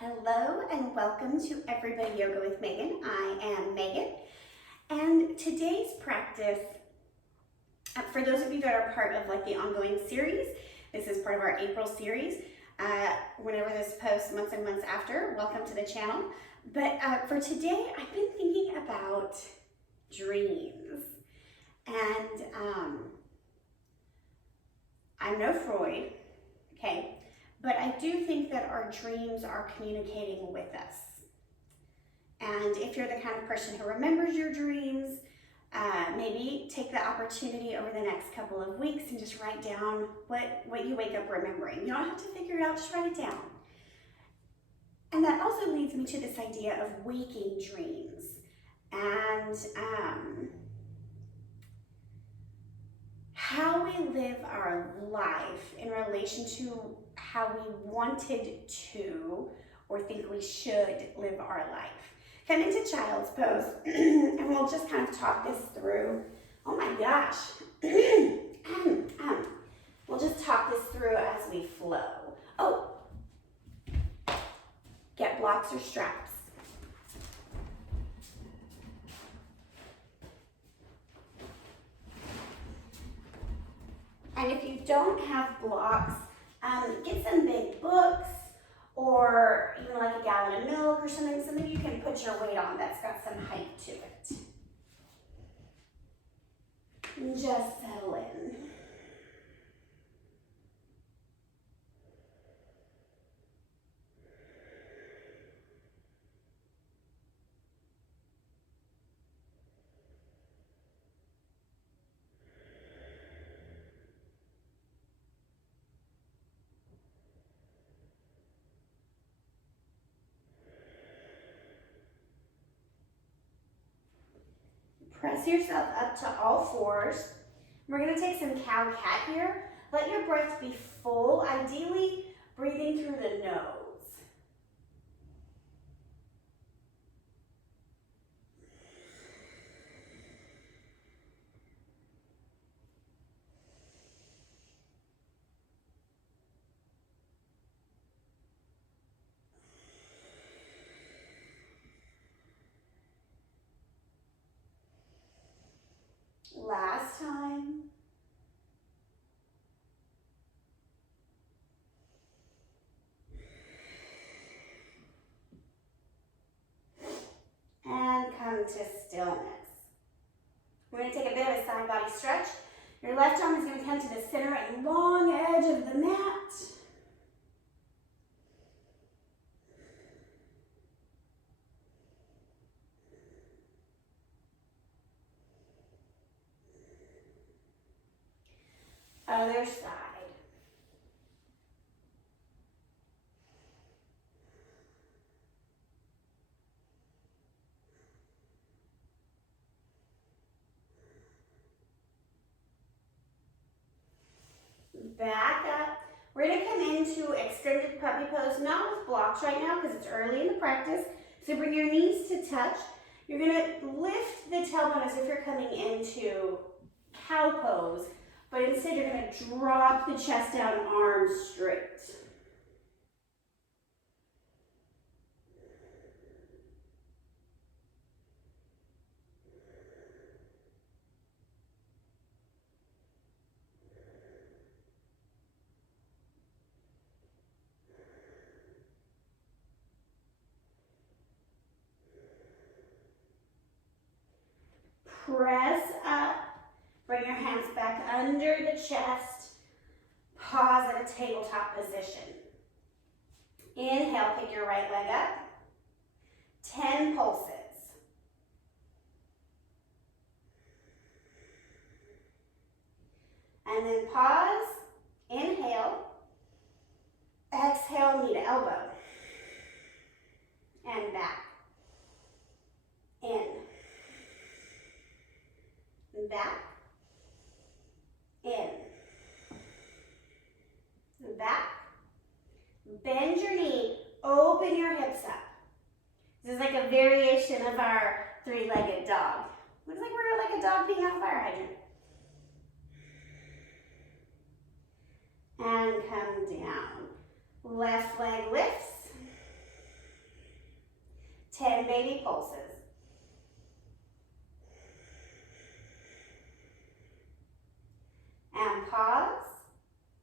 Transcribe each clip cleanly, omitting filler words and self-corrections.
Hello and welcome to Everybody Yoga with Megan. I am Megan, and today's practice, for those of you that are part of the ongoing series, this is part of our April series. Whenever this posts months and months after, welcome to the channel. But for today, I've been thinking about dreams, and I'm no Freud, okay? But I do think that our dreams are communicating with us. And if you're the kind of person who remembers your dreams, maybe take the opportunity over the next couple of weeks and just write down what you wake up remembering. You don't have to figure it out, just write it down. And that also leads me to this idea of waking dreams. And how we live our life in relation to how we wanted to or think we should live our life. Come into child's pose and we'll just kind of talk this through. Oh my gosh. We'll just talk this through as we flow. Oh, get blocks or straps. And if you don't have blocks, get some big books or even like a gallon of milk or something you can put your weight on that's got some height to it. And just settle in. Press yourself up to all fours. We're going to take some cow-cat here. Let your breath be full, ideally breathing through the nose. Last time. And come to stillness. We're going to take a bit of a side body stretch. Your left arm is going to come to the center and long edge of the mat. Other side. Back up. We're going to come into extended puppy pose, not with blocks right now because it's early in the practice. So bring your knees to touch. You're going to lift the tailbone as if you're coming into cow pose, but instead you're going to drop the chest down, arms straight. Press up, bring your hands back under the chest, pause at a tabletop position. Inhale, pick your right leg up, 10 pulses. And then pause, inhale, exhale, knee to elbow, and back, in. Back, in, back, bend your knee, open your hips up. This is like a variation of our three-legged dog. Looks like we're like a dog being on a fire hydrant. And come down. Left leg lifts, 10 baby pulses. And pause,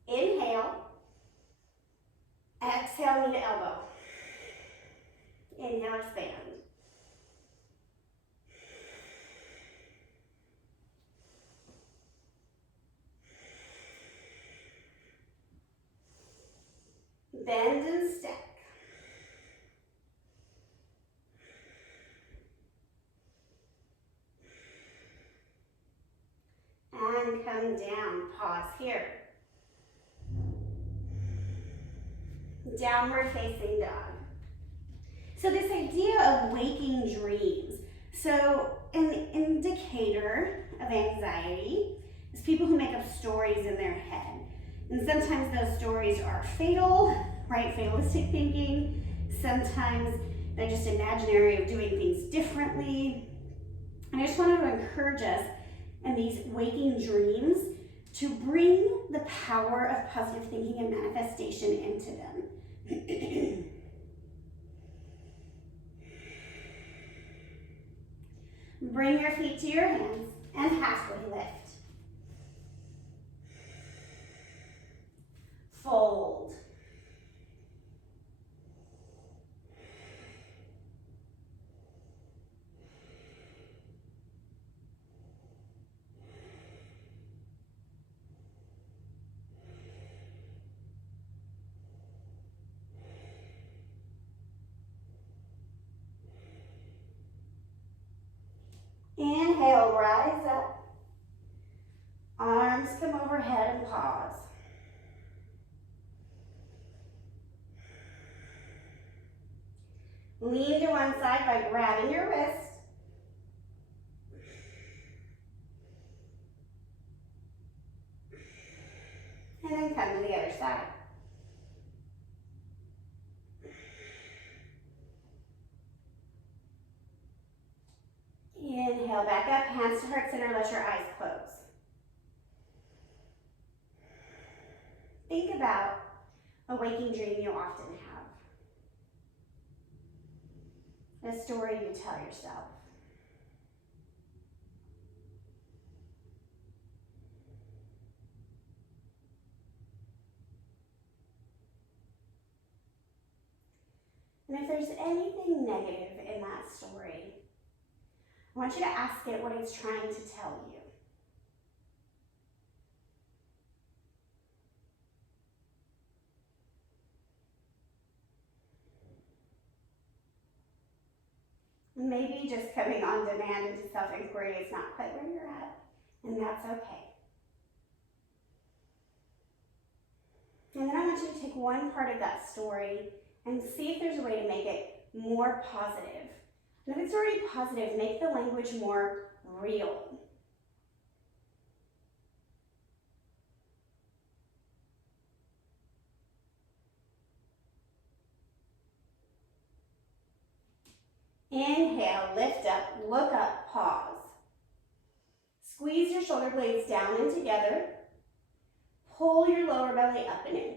inhale, exhale, knee to elbow. Inhale, expand. Bend and stack. And come down, pause here. Downward facing dog. So this idea of waking dreams. So an indicator of anxiety is people who make up stories in their head. And sometimes those stories are fatal, right? Fatalistic thinking. Sometimes they're just imaginary of doing things differently. And I just wanted to encourage us in these waking dreams to bring the power of positive thinking and manifestation into them. Bring your feet to your hands and halfway lift. Fold. Inhale, rise up. Arms come overhead and pause. Lean to one side by grabbing your wrist. And then come to the other side. Inhale, back up, hands to heart center, let your eyes close. Think about a waking dream you often have. A story you tell yourself. And if there's anything negative in that story, I want you to ask it what it's trying to tell you. Maybe just coming on demand into self-inquiry is not quite where you're at, and that's okay. And then I want you to take one part of that story and see if there's a way to make it more positive. And if it's already positive, make the language more real. Inhale, lift up, look up, pause. Squeeze your shoulder blades down and together. Pull your lower belly up and in.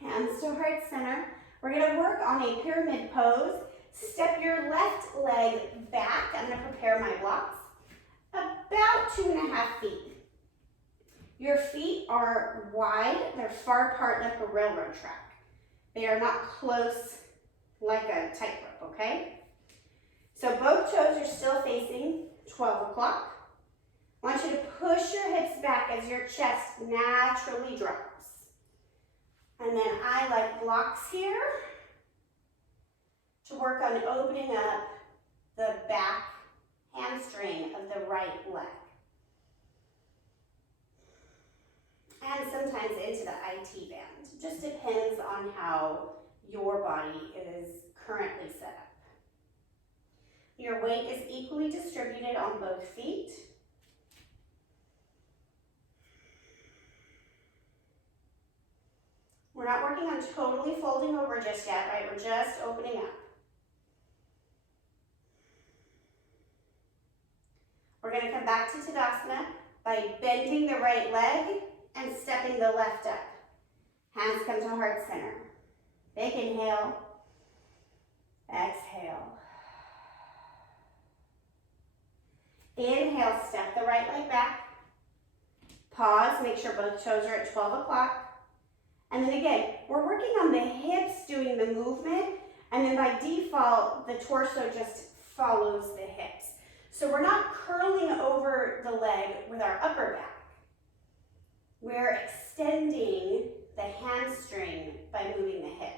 Hands to heart center. We're going to work on a pyramid pose. Step your left leg back. I'm going to prepare my blocks. About 2.5 feet. Your feet are wide. They're far apart like a railroad track. They are not close like a tightrope, okay? So both toes are still facing 12 o'clock. I want you to push your hips back as your chest naturally drops. And then I like blocks here to work on opening up the back hamstring of the right leg. And sometimes into the IT band. It just depends on how your body is currently set up. Your weight is equally distributed on both feet. We're not working on totally folding over just yet, right? We're just opening up. We're going to come back to Tadasana by bending the right leg and stepping the left up. Hands come to heart center. Big inhale. Exhale. Inhale, step the right leg back. Pause, make sure both toes are at 12 o'clock. And then again, we're working on the hips doing the movement, and then by default, the torso just follows the hips. So we're not curling over the leg with our upper back. We're extending the hamstring by moving the hips.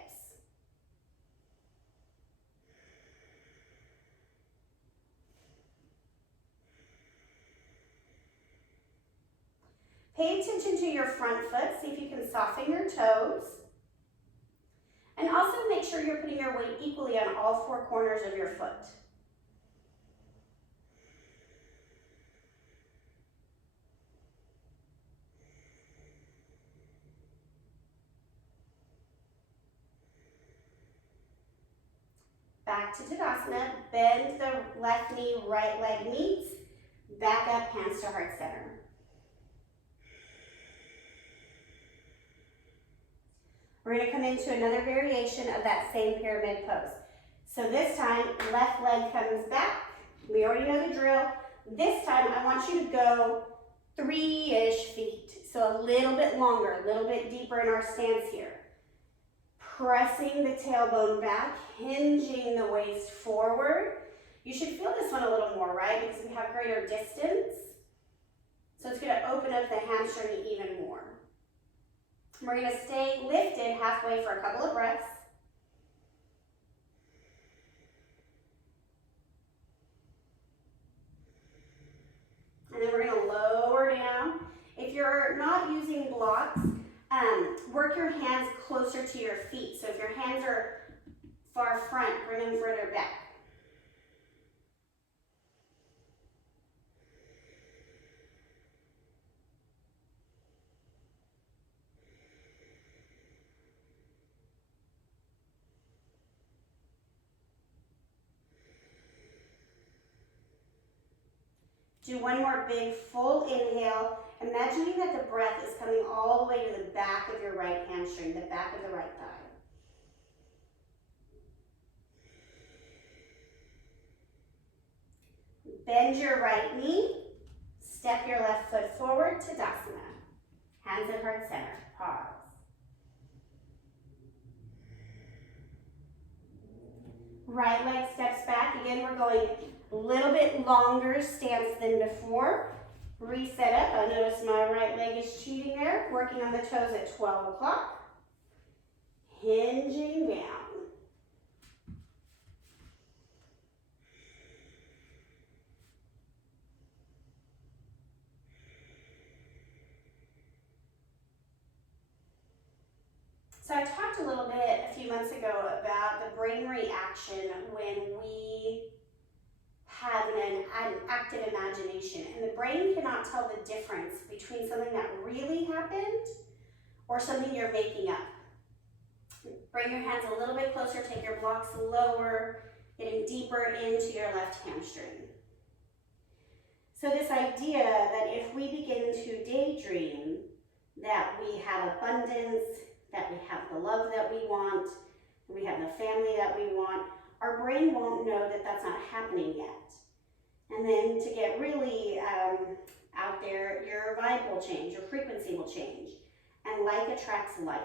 Pay attention to your front foot. See if you can soften your toes. And also make sure you're putting your weight equally on all four corners of your foot. Back to Tadasana. Bend the left knee, right leg meets. Back up, hands to heart center. We're going to come into another variation of that same pyramid pose. So this time, left leg comes back. We already know the drill. This time, I want you to go 3-ish feet. So a little bit longer, a little bit deeper in our stance here. Pressing the tailbone back, hinging the waist forward. You should feel this one a little more, right? Because we have greater distance. So it's going to open up the hamstring even more. We're going to stay lifted halfway for a couple of breaths. And then we're going to lower down. If you're not using blocks, work your hands closer to your feet. So if your hands are far front, bring them further back. Do one more big full inhale, imagining that the breath is coming all the way to the back of your right hamstring, the back of the right thigh. Bend your right knee, step your left foot forward, Tadasana. Hands at heart center, pause. Right leg steps back. Again, we're going a little bit longer stance than before. Reset up. I notice my right leg is cheating there. Working on the toes at 12 o'clock. Hinging down. So I talked a little bit a few months ago about the brain reaction when we have an active imagination. And the brain cannot tell the difference between something that really happened or something you're making up. Bring your hands a little bit closer, take your blocks lower, getting deeper into your left hamstring. So this idea that if we begin to daydream that we have abundance, that we have the love that we want, we have the family that we want, our brain won't know that that's not happening yet. And then to get really out there, your vibe will change, your frequency will change, and like attracts like.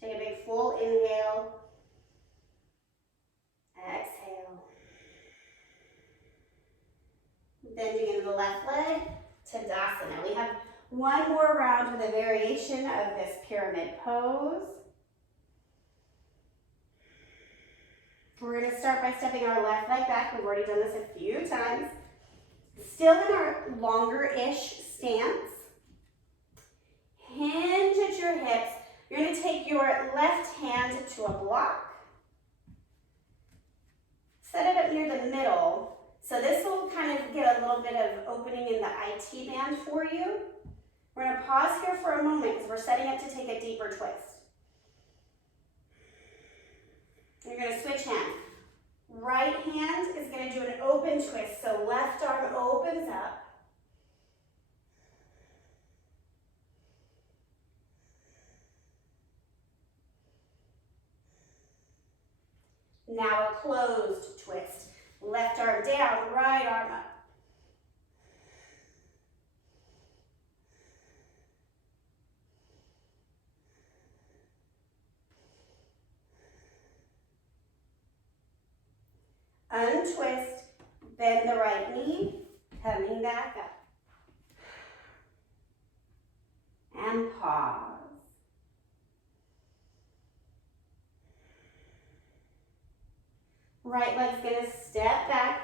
Take a big full inhale. Exhale. Bending into the left leg, Tadasana. We have one more round with a variation of this pyramid pose. We're going to start by stepping our left leg back. We've already done this a few times. Still in our longer-ish stance. Hinge at your hips. You're going to take your left hand to a block. Set it up near the middle. So this will kind of get a little bit of opening in the IT band for you. We're going to pause here for a moment because we're setting up to take a deeper twist. You're going to switch hands. right hand is going to do an open twist. So left arm opens up. Now a closed twist. Left arm down, right arm up. Untwist, bend the right knee, coming back up. And pause. Right leg's gonna step back.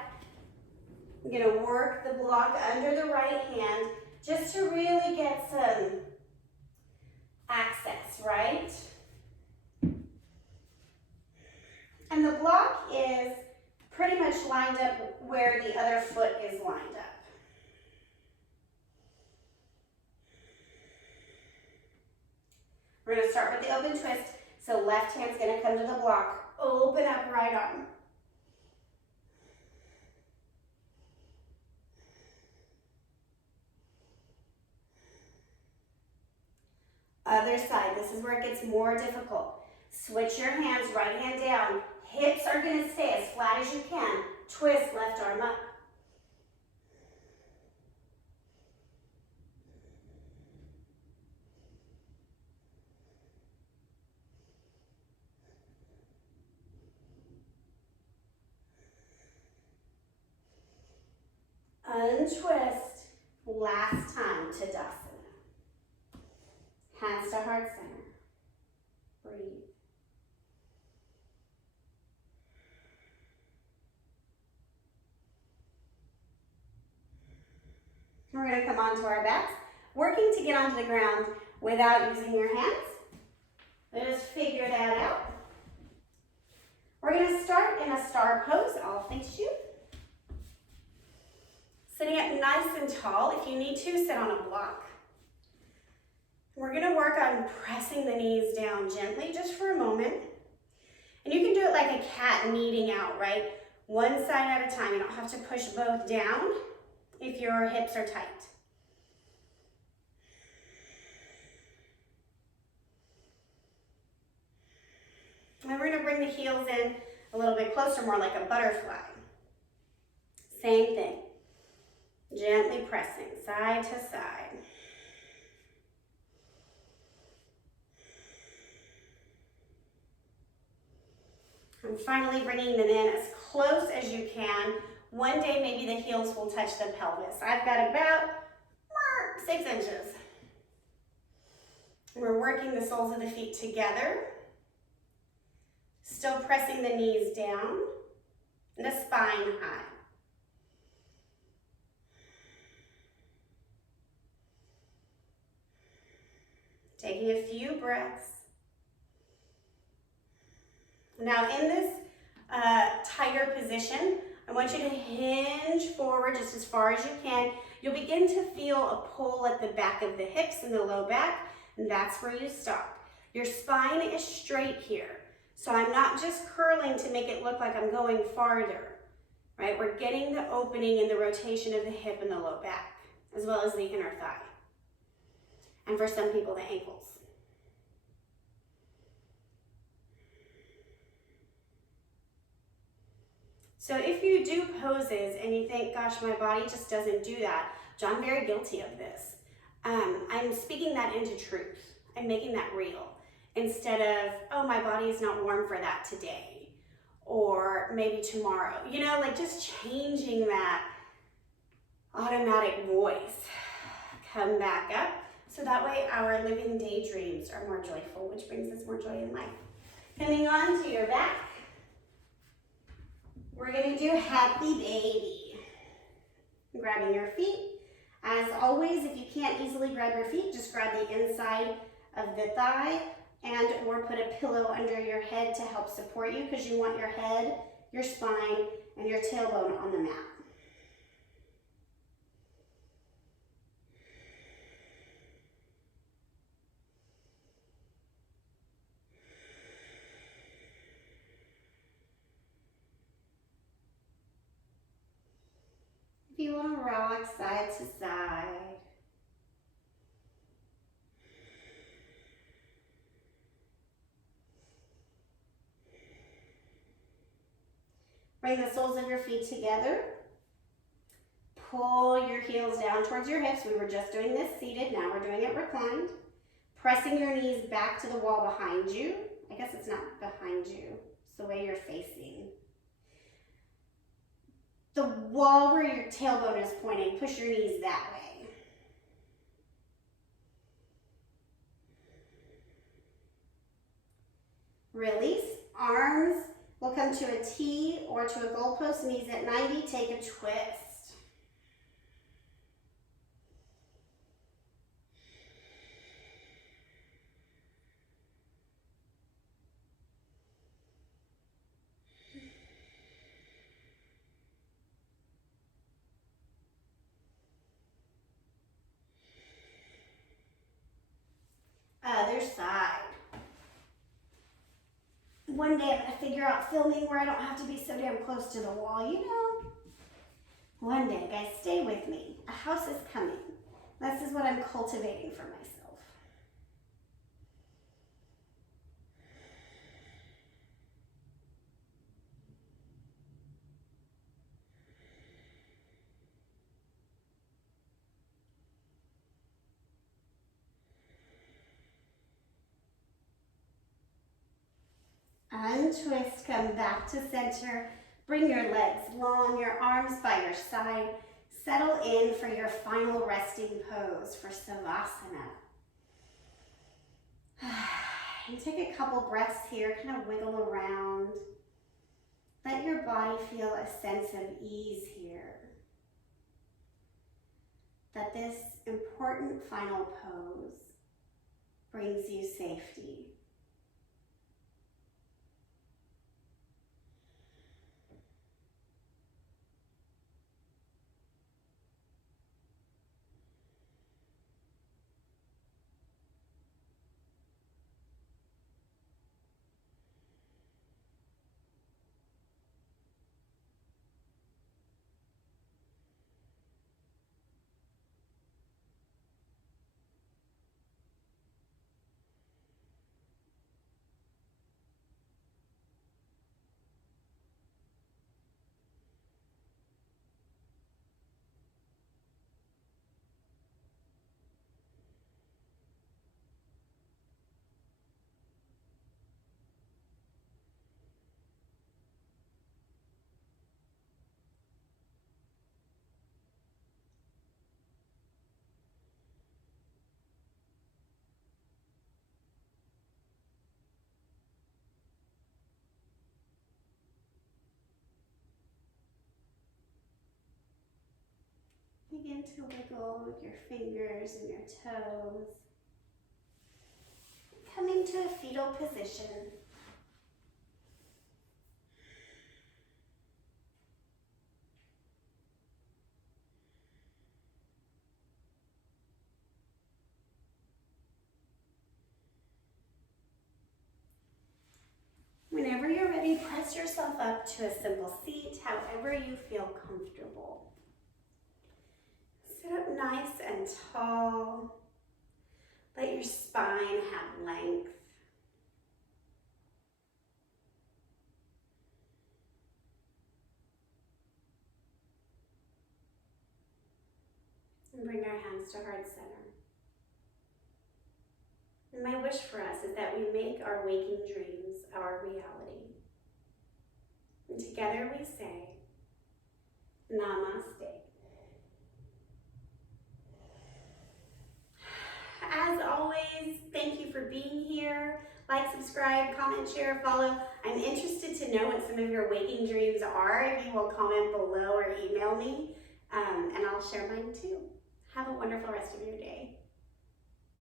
I'm gonna work the block under the right hand just to really get some access, right? And the block is pretty much lined up where the other foot is lined up. We're gonna start with the open twist. So left hand's gonna come to the block, open up right arm. Other side, this is where it gets more difficult. Switch your hands, right hand down. Hips are gonna stay as flat as you can. Twist, left arm up. Untwist, last time, Tadasana. Hands to heart center. Breathe. We're going to come onto our backs, working to get onto the ground without using your hands. Let us figure that out. We're going to start in a star pose. I'll face you. Sitting up nice and tall. If you need to, sit on a block. We're going to work on pressing the knees down gently just for a moment. And you can do it like a cat kneading out, right? One side at a time. You don't have to push both down if your hips are tight. And then we're going to bring the heels in a little bit closer, more like a butterfly. Same thing. Gently pressing side to side. And finally bringing them in as close as you can. One day maybe the heels will touch the pelvis. I've got about 6 inches. We're working the soles of the feet together. Still pressing the knees down and the spine high. Taking a few breaths. Now in this tighter position, I want you to hinge forward just as far as you can. You'll begin to feel a pull at the back of the hips and the low back, and that's where you stop. Your spine is straight here. So I'm not just curling to make it look like I'm going farther, right? We're getting the opening and the rotation of the hip and the low back, as well as the inner thigh. And for some people, the ankles. So if you do poses and you think, gosh, my body just doesn't do that, which I'm very guilty of this, I'm speaking that into truth. I'm making that real. Instead of, oh, my body is not warm for that today, or maybe tomorrow. You know, like just changing that automatic voice. Come back up, so that way our living daydreams are more joyful, which brings us more joy in life. Coming on to your back, we're gonna do happy baby. Grabbing your feet. As always, if you can't easily grab your feet, just grab the inside of the thigh and or put a pillow under your head to help support you, because you want your head, your spine, and your tailbone on the mat. you want to rock side to side. Bring the soles of your feet together. Pull your heels down towards your hips. We were just doing this seated. Now we're doing it reclined. Pressing your knees back to the wall behind you. I guess it's not behind you. It's the way you're facing. The wall where your tailbone is pointing, push your knees that way. Release. Arms will come to a T or to a goalpost. Knees at 90. Take a twist. Other side. One day I'm going to figure out filming where I don't have to be so damn close to the wall, you know. One day, guys, stay with me. A house is coming. This is what I'm cultivating for myself. Untwist, come back to center. Bring your legs long, your arms by your side. Settle in for your final resting pose for Savasana. And take a couple breaths here, kind of wiggle around. Let your body feel a sense of ease here. That this important final pose brings you safety. Begin to wiggle with your fingers and your toes. Coming to a fetal position. Whenever you're ready, press yourself up to a simple seat, however you feel comfortable. Sit up nice and tall. Let your spine have length. And bring our hands to heart center. And my wish for us is that we make our waking dreams our reality. And together we say, Namaste. As always, thank you for being here. Like, subscribe, comment, share, follow. I'm interested to know what some of your waking dreams are. If you will comment below or email me, and I'll share mine too. Have a wonderful rest of your day.